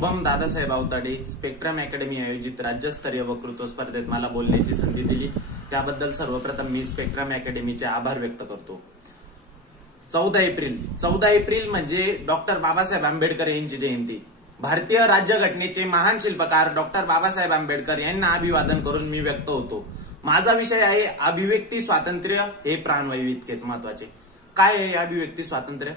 Shubham Dadasaheb Awtade spectrum academy आयोजित राज्यस्तरीय वक्तृत्व स्पर्धेत मला बोलण्याची संधी दिली त्याबद्दल सर्वप्रथम मी स्पेक्ट्रम अकॅडमीचे आभार व्यक्त करतो। 14 एप्रिल म्हणजे डॉक्टर बाबासाहेब आंबेडकर यांची जयंती। भारतीय राज्यघटनेचे महान शिल्पकार डॉक्टर बाबासाहेब आंबेडकर यांना अभिवादन करून मी व्यक्त होतो। माझा विषय आहे अभिव्यक्ती स्वातंत्र्य हे प्राणवायू इतकेच महत्वाचे। काय आहे अभिव्यक्ती स्वातंत्र्य?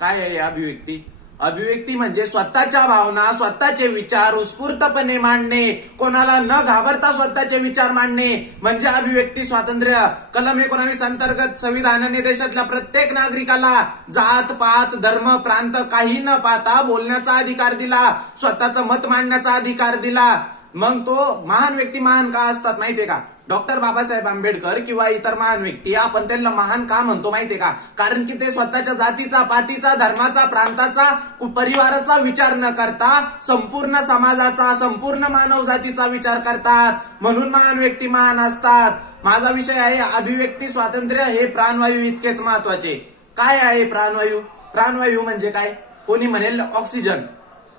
काय आहे अभिव्यक्ती? अभिव्यक्ती म्हणजे स्वतःच्या भावना, स्वतःचे विचार उत्स्फूर्तपणे मांडणे, कोणाला न घाबरता स्वतःचे विचार मांडणे म्हणजे अभिव्यक्ती स्वातंत्र्य। कलम 19 अंतर्गत संविधानाने देशातल्या प्रत्येक नागरिकाला जात पात धर्म प्रांत काही न पाहता बोलण्याचा अधिकार दिला, स्वतःचं मत मांडण्याचा अधिकार दिला। मग तो महान व्यक्ती महान का असतात माहितीये का? डॉक्टर बाबासाहेब आंबेडकर किंवा इतर महान व्यक्ती आपण त्यांना महान का म्हणतो माहितीये का? कारण की ते स्वतःच्या जातीचा, पातीचा, धर्माचा, प्रांताचा, परिवाराचा विचार न करता संपूर्ण समाजाचा, संपूर्ण मानव जातीचा विचार करतात, म्हणून महान व्यक्ती महान असतात। माझा विषय आहे अभिव्यक्ती स्वातंत्र्य हे प्राणवायू इतकेच महत्वाचे। काय आहे प्राणवायू? प्राणवायू म्हणजे काय? कोणी म्हणेल ऑक्सिजन।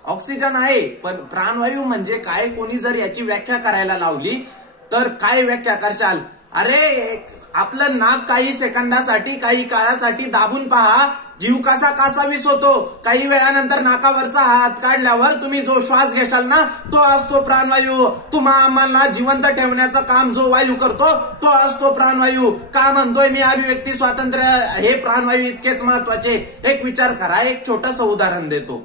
ऑक्सिजन आहे, पण प्राणवायू म्हणजे काय? कोणी जर याची व्याख्या करायला लावली तर काय व्याख्या करशाल? अरे आपलं नाक काही सेकंदासाठी, काही काळासाठी दाबून पहा, जीव कसा कासावीस होतो। काही वेळानंतर नाकावरचा हात काढल्यावर तुम्ही जो श्वास घेशाल ना तो असतो प्राणवायू। आम्हाला जिवंत ठेवण्याचं काम जो वायू करतो तो असतो प्राणवायू। का म्हणतोय मी अभिव्यक्ती स्वातंत्र्य हे प्राणवायू इतकेच महत्वाचे? एक विचार करा, एक छोटंसं उदाहरण देतो।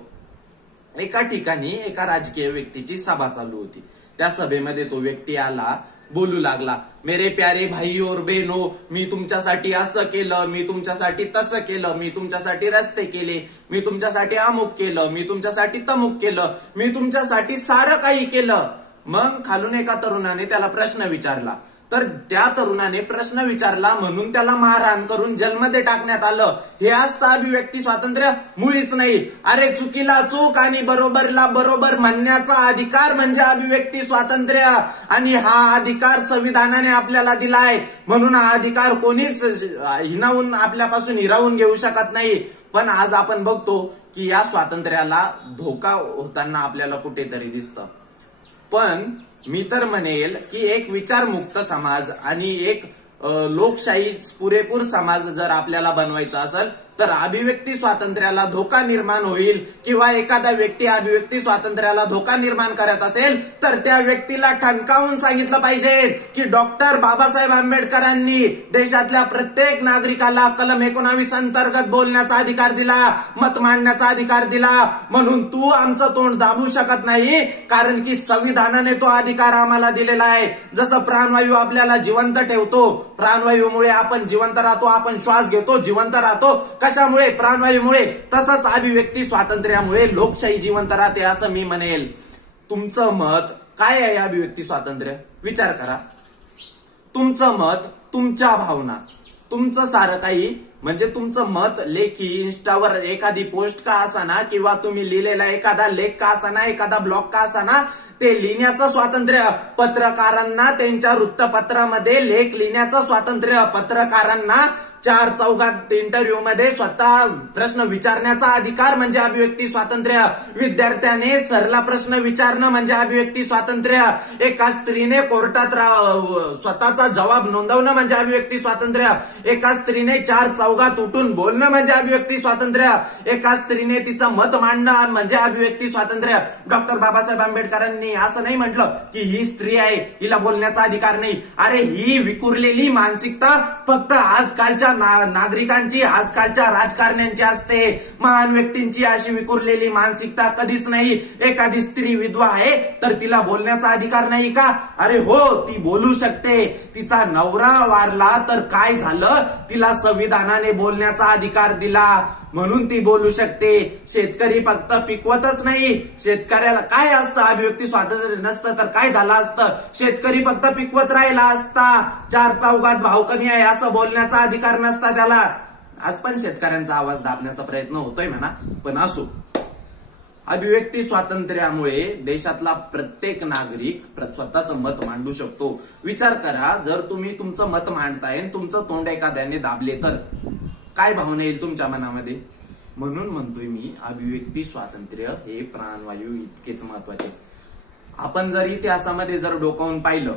एका ठिकाणी एका राजकीय व्यक्तीची सभा चालू होती। त्या सभेमध्ये तो व्यक्ती आला, बोलू लागला, मेरे प्यारे भाई और बहनों, मी तुमच्यासाठी असं केलं, मी तुमच्यासाठी तसं केलं, मी तुमच्यासाठी रस्ते केले, मी तुमच्यासाठी अमुक केलं, मी तुमच्यासाठी तमुक केलं, मी तुमच्यासाठी सारं काही केलं। मग खालून एका तरुणाने त्याला प्रश्न विचारला, तर त्या तरुणाने प्रश्न विचारला म्हणून त्याला मारहाण करून जेलमध्ये टाकण्यात आलं। हे असतं अभिव्यक्ती स्वातंत्र्य? मुळीच नाही। अरे चुकीला चूक आणि बरोबरला बरोबर म्हणण्याचा अधिकार म्हणजे अभिव्यक्ती स्वातंत्र्य, आणि हा अधिकार संविधानाने आपल्याला दिलाय, म्हणून हा अधिकार कोणीच हिनावून आपल्यापासून हिरावून घेऊ शकत नाही। पण आज आपण बघतो की या स्वातंत्र्याला धोका होताना आपल्याला कुठेतरी दिसतं। पण मी तर म्हणेल की एक विचारमुक्त समाज आणि एक लोकशाही पुरेपूर समाज जर आपल्याला बनवायचा असेल तर अभिव्यक्ती स्वातंत्र्याला धोका निर्माण होईल, किंवा एखादा व्यक्ती अभिव्यक्ती स्वातंत्र्याला धोका निर्माण करत असेल तर त्या व्यक्तीला ठणकावून सांगितलं पाहिजे की डॉक्टर बाबासाहेब आंबेडकरांनी देशातल्या प्रत्येक नागरिकाला कलम 19 अंतर्गत बोलण्याचा अधिकार दिला, मत मांडण्याचा अधिकार दिला, म्हणून तू आमचं तोंड दाबू शकत नाही, कारण की संविधानाने तो अधिकार आम्हाला दिलेला आहे। जसं प्राणवायू आपल्याला जिवंत ठेवतो, प्राणवायूमुळे आपण जिवंत राहतो, आपण श्वास घेतो जिवंत राहतो, कशामुळे? प्राणवायूमुळे। तसंच अभिव्यक्ती स्वातंत्र्यामुळे लोकशाही जिवंत राहते असं मी म्हणेल। तुमचं मत काय आहे अभिव्यक्ती स्वातंत्र्य? विचार करा। तुमचं मत, तुमच्या भावना, तुमचं सारं काही म्हणजे तुमचं मत लेखी इन्स्टावर एखादी पोस्ट का असाना, किंवा तुम्ही लिहिलेला एखादा लेख का असाना, एखादा ब्लॉग का असाना, ते लिहिण्याचं स्वातंत्र्य। पत्रकारांना त्यांच्या वृत्तपत्रामध्ये लेख लिहिण्याचं स्वातंत्र्य, पत्रकारांना 4 चौघात इंटरव्ह्यू मध्ये स्वतः प्रश्न विचारण्याचा अधिकार म्हणजे अभिव्यक्ती स्वातंत्र्य। विद्यार्थ्याने सरला प्रश्न विचारणं म्हणजे अभिव्यक्ती स्वातंत्र्य। एका स्त्रीने कोर्टात स्वतःचा जबाब नोंदवणं म्हणजे अभिव्यक्ती स्वातंत्र्य। एका स्त्रीने 4 चौघात उठून बोलणं म्हणजे अभिव्यक्ती स्वातंत्र्य। एका स्त्रीने तिचं मत मांडणं म्हणजे अभिव्यक्ती स्वातंत्र्य। डॉक्टर बाबासाहेब आंबेडकरांनी असं नाही म्हटलं की ही स्त्री आहे, हिला बोलण्याचा अधिकार नाही। अरे ही विखुरलेली मानसिकता फक्त आजकालच्या नागरिकांची, आजकालच्या राजकारण्यांची असते। महान व्यक्तींची अशी विखुरलेली मानसिकता कधीच नाही। एखादी स्त्री विधवा आहे तर तिला बोलण्याचा अधिकार नाही का? अरे हो, ती बोलू शकते। तिचा नवरा वारला तर काय झालं? तिला संविधानाने बोलण्याचा अधिकार दिला, म्हणून ती बोलू शकते। शेतकरी फक्त पिकवतच नाही, शेतकऱ्याला काय असतं? अभिव्यक्ती स्वातंत्र्य नसतं तर काय झालं असतं? शेतकरी फक्त पिकवत राहिला असता। 4 चौघात भाव कमी आहे असं बोलण्याचा अधिकार नसता त्याला। आज पण शेतकऱ्यांचा आवाज दाबण्याचा प्रयत्न होतोय म्हणा, पण असो। अभिव्यक्ती स्वातंत्र्यामुळे देशातला प्रत्येक नागरिक स्वतःचं मत मांडू शकतो। विचार करा, जर तुम्ही तुमचं मत मांडताय, तुमचं तोंड एखाद्याने दाबले तर काय भावना येईल तुमच्या मनामध्ये? म्हणून म्हणतोय मी, अभिव्यक्ती स्वातंत्र्य हे प्राणवायू इतकेच महत्वाचे. आपण जर इतिहासामध्ये जर डोकावून पाहिलं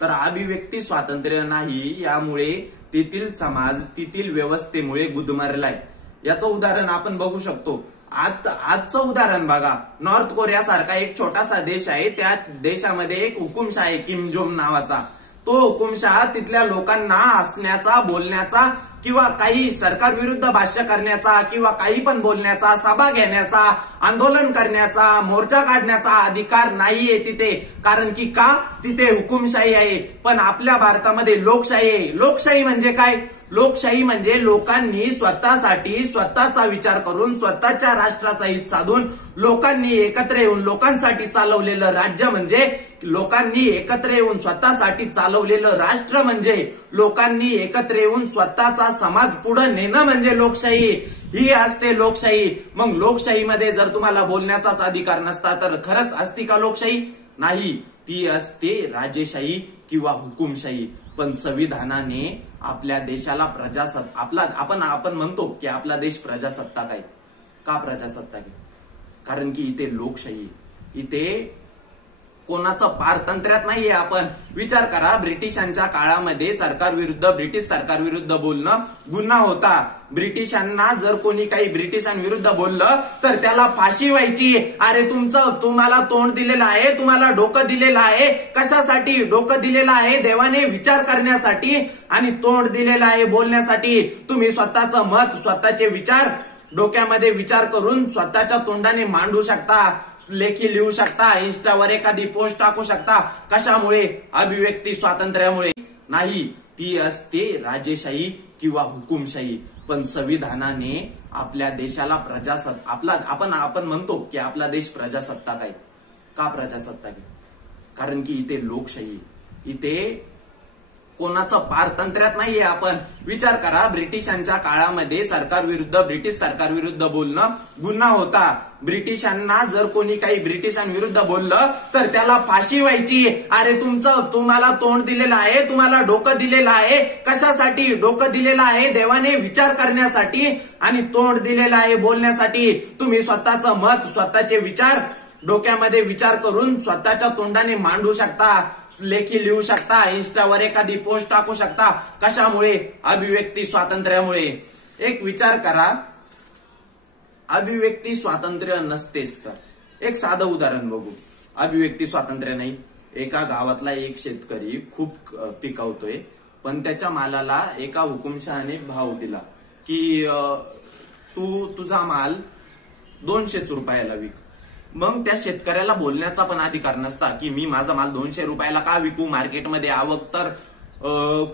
तर अभिव्यक्ती स्वातंत्र्य नाही, यामुळे तेथील समाज तेथील व्यवस्थेमुळे गुदमरलाय. याचं उदाहरण आपण बघू शकतो. आजचं उदाहरण बघा. नॉर्थ कोरिया सारखा एक छोटासा देश आहे, त्या देशामध्ये एक हुकुमशाह आहे किम जोंग नावाचा. तो हुकुमशाह तिथल्या लोकांना हसण्याचा, बोलण्याचा किंवा काही सरकार विरुद्ध भाष्य करण्याचा किंवा काही पण बोलण्याचा, सभा घेण्याचा, आंदोलन करण्याचा, मोर्चा काढण्याचा अधिकार नाहीये तिथे. कारण की का? तिथे हुकुमशाही आहे. पण आपल्या भारतामध्ये लोकशाही आहे. लोकशाही म्हणजे काय? लोकशाही म्हणजे लोकांनी स्वतःसाठी स्वतःचा विचार करून स्वतःच्या राष्ट्राचा हित साधून लोकांनी एकत्र येऊन लोकांसाठी चालवलेलं राज्य म्हणजे, लोकांनी एकत्र येऊन स्वतःसाठी चालवलेलं राष्ट्र म्हणजे, लोकांनी एकत्र येऊन स्वतःचा समाज पुढे नेणं म्हणजे लोकशाही. ही असते लोकशाही. मग लोकशाहीमध्ये जर तुम्हाला बोलण्याचाच अधिकार नसता तर खरंच असती का लोकशाही? नाही, ती असते राजेशाही किंवा हुकुमशाही. पण संविधानाने आपल्या देशाला आपण म्हणतो की आपला देश प्रजासत्ताक आहे. का प्रजासत्ताक आहे? कारण की इथे लोकशाही, इथे कोणाचं पारतंत्र्यात नाहीये. आपण विचार करा, ब्रिटिशांच्या काळामध्ये ब्रिटिश सरकार विरुद्ध बोलणं गुन्हा होता. ब्रिटिशांना जर कोणी काही ब्रिटिशांविरुद्ध बोललं तर त्याला फाशी व्हायची. अरे तुम्हाला तोंड दिलेलं आहे, तुम्हाला डोकं दिलेलं आहे. कशासाठी डोकं दिलेलं आहे? देवाने विचार करण्यासाठी. आणि तोंड दिलेलं आहे बोलण्यासाठी. तुम्ही स्वतःचं मत, स्वतःचे विचार डोक्यामध्ये विचार करून स्वतःच्या तोंडाने मांडू शकता, लेखी लिहू शकता, इन्स्टावर एखादी पोस्ट टाकू शकता. कशामुळे? अभिव्यक्ती स्वातंत्र्यामुळे. नाही, ती असते राजेशाही किंवा हुकुमशाही. पण संविधानाने आपल्या देशाला आपण म्हणतो की आपला देश प्रजासत्ताक आहे. का प्रजासत्ताक आहे? कारण की इथे लोकशाही, इथे कोणाचं पारतंत्र्यात नाहीये. आपण विचार करा, ब्रिटिशांच्या काळामध्ये ब्रिटिश सरकार विरुद्ध बोलणं गुन्हा होता. ब्रिटिशांना जर कोणी काही ब्रिटिशांविरुद्ध बोललं तर त्याला फाशी व्हायची. अरे तुम्हाला तोंड दिलेलं आहे, तुम्हाला डोकं दिलेलं आहे. कशासाठी डोकं दिलेलं आहे? देवाने विचार करण्यासाठी. आणि तोंड दिलेलं आहे बोलण्यासाठी. तुम्ही स्वतःचं मत, स्वतःचे विचार डोक्यामध्ये विचार करून स्वतःच्या तोंडाने मांडू शकता, लेखी लिहू शकता, इन्स्टावर एखादी पोस्ट टाकू शकता. कशामुळे? अभिव्यक्ती स्वातंत्र्यामुळे. एक विचार करा, अभिव्यक्ती स्वातंत्र्य नसतेच तर एक साधं उदाहरण बघू. अभिव्यक्ती स्वातंत्र्य नाही. एका गावातला एक शेतकरी खूप पिकवतोय, पण त्याच्या मालाला एका हुकुमशहाने भाव दिला की तू तुझा माल 200 रुपयाला विक. मग त्या शेतकऱ्याला बोलण्याचा पण अधिकार नसता की मी माझा माल 200 रुपयाला का विकू? मार्केटमध्ये आवक तर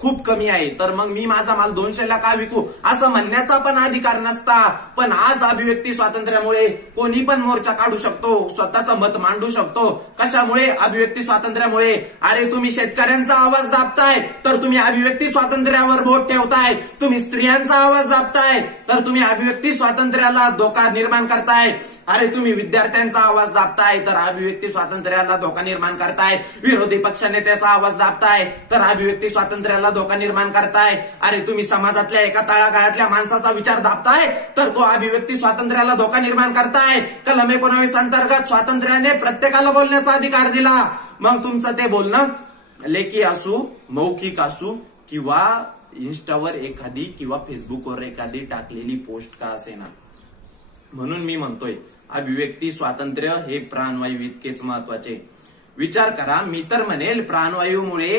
खूप कमी आहे, तर मग मी माझा माल 200ला का विकू असं म्हणण्याचा पण अधिकार नसता. पण आज अभिव्यक्ती स्वातंत्र्यामुळे कोणी पण मोर्चा काढू शकतो, स्वतःचं मत मांडू शकतो. कशामुळे? अभिव्यक्ती स्वातंत्र्यामुळे. अरे तुम्ही शेतकऱ्यांचा आवाज दाबताय तर तुम्ही अभिव्यक्ती स्वातंत्र्यावर बोट ठेवताय. तुम्ही स्त्रियांचा आवाज दाबताय तर तुम्ही अभिव्यक्ती स्वातंत्र्याला धोका निर्माण करताय. अरे तुम्ही विद्यार्थ्यांचा आवाज दाबताय तर अभिव्यक्ती स्वातंत्र्याला धोका निर्माण करताय. विरोधी पक्षनेत्याचा आवाज दाबताय तर अभिव्यक्ती स्वातंत्र्याला धोका निर्माण करताय. अरे तुम्ही समाजातल्या एका तळागाळातल्या माणसाचा विचार दाबताय तर तो अभिव्यक्ती स्वातंत्र्याला धोका निर्माण करताय. कलम 19 अंतर्गत स्वातंत्र्याने प्रत्येकाला बोलण्याचा अधिकार दिला. मग तुमचं ते बोलणं लेखी असू, मौखिक असू किंवा इन्स्टावर एखादी किंवा फेसबुकवर एखादी टाकलेली पोस्ट का असेना. म्हणून मी म्हणतोय अभिव्यक्ती स्वातंत्र्य हे प्राणवायू इतकेच महत्वाचे. विचार करा, मी तर म्हणेल प्राणवायूमुळे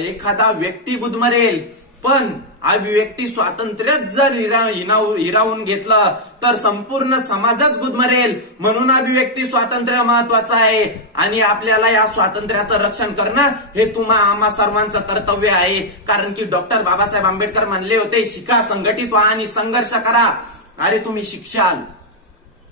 एखादा व्यक्ती गुदमरेल, पण अभिव्यक्ती स्वातंत्र्यच जर हिरावून घेतलं तर संपूर्ण समाजच गुदमरेल. म्हणून अभिव्यक्ती स्वातंत्र्य महत्वाचं आहे. आणि आपल्याला या स्वातंत्र्याचं रक्षण करणं हे आम्हा सर्वांचं कर्तव्य आहे. कारण की डॉक्टर बाबासाहेब आंबेडकर म्हणले होते, शिका, संघटित व्हा आणि संघर्ष करा. अरे तुम्ही शिकशाल,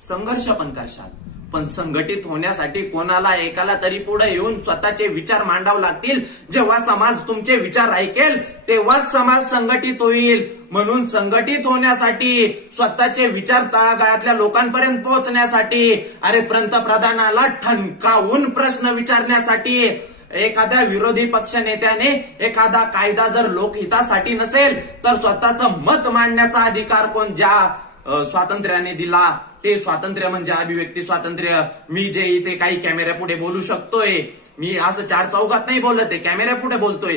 संघर्ष पण करशाल, पण संघटित होण्यासाठी कोणाला एकाला तरी पुढे येऊन स्वतःचे विचार मांडावे लागतील. जेव्हा समाज तुमचे विचार ऐकेल तेव्हाच समाज संघटित होईल. म्हणून संघटित होण्यासाठी, स्वतःचे विचार तळागाळातल्या लोकांपर्यंत पोहोचण्यासाठी, अरे पंतप्रधानाला ठणकावून प्रश्न विचारण्यासाठी, एखाद्या विरोधी पक्ष नेत्याने एखादा कायदा जर लोकहितासाठी नसेल तर स्वतःचं मत मांडण्याचा अधिकार स्वातंत्र्याने दिला, ते स्वातंत्र्य म्हणजे अभिव्यक्ती स्वातंत्र्य. मी जे इथे काही कॅमेऱ्या पुढे बोलू शकतोय, मी असं चार चौघात नाही बोलत आहे, कॅमेऱ्या पुढे बोलतोय.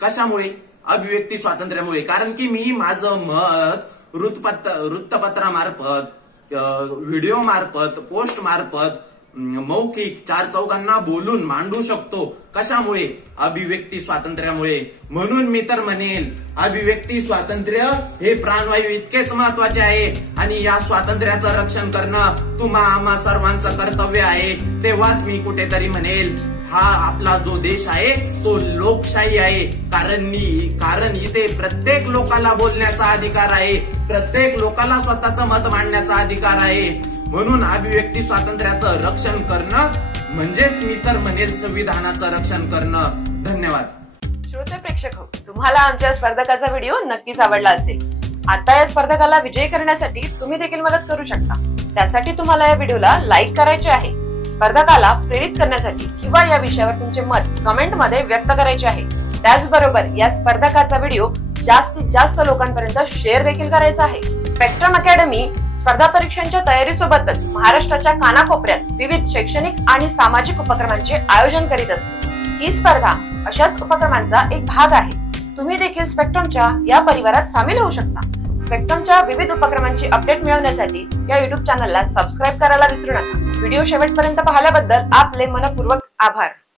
कशामुळे? अभिव्यक्ती स्वातंत्र्यामुळे. कारण की मी माझं मत वृत्तपत्रामार्फत, व्हिडिओ मार्फत, पोस्ट मार्फत, मौखिक चार चौघांना बोलून मांडू शकतो. कशामुळे? अभिव्यक्ती स्वातंत्र्यामुळे. म्हणून मी तर म्हणेल अभिव्यक्ती स्वातंत्र्य हे प्राणवायू इतकेच महत्वाचे आहे आणि या स्वातंत्र्याचं रक्षण करणं आम्हा सर्वांचं कर्तव्य आहे. तेव्हाच मी कुठेतरी म्हणेल हा आपला जो देश आहे तो लोकशाही आहे. कारण इथे प्रत्येक लोकाला बोलण्याचा अधिकार आहे, प्रत्येक लोकाला स्वतःचं मत मांडण्याचा अधिकार आहे. म्हणून अभिव्यक्ती स्वातंत्र्याचं रक्षण करणं म्हणजेच मी तर म्हणेल संविधानाचं रक्षण करणं. धन्यवाद. श्रोते प्रेक्षक हो, तुम्हाला आमच्या स्पर्धकाचा व्हिडिओ नक्कीच आवडला असेल. आता या स्पर्धकाला विजयी करण्यासाठी तुम्ही देखील मदत करू शकता. त्यासाठी तुम्हाला या व्हिडिओला लाईक करायचे आहे, स्पर्धकाला प्रेरित करण्यासाठी किंवा या विषयावर तुमचे मत कमेंट मध्ये व्यक्त करायचे आहे. त्याचबरोबर या स्पर्धकाचा व्हिडिओ जास्तीत जास्त लोकांपर्यंत शेअर देखील करायचा आहे. स्पेक्ट्रम अकॅडमी स्पर्धा परीक्षांच्या तयारीसोबतच महाराष्ट्राच्या कानाकोपऱ्यात विविध शैक्षणिक आणि सामाजिक उपक्रमांचे आयोजन करीत असते. ही स्पर्धा अशाच उपक्रमांचा एक भाग आहे. तुम्ही देखील स्पेक्ट्रमच्या या परिवारात सामील होऊ शकता. स्पेक्ट्रमच्या विविध उपक्रमांची अपडेट मिळवण्यासाठी या युट्यूब चॅनलला सबस्क्राईब करायला विसरू नका. व्हिडिओ शेवटपर्यंत पाहिल्याबद्दल आपले मनपूर्वक आभार.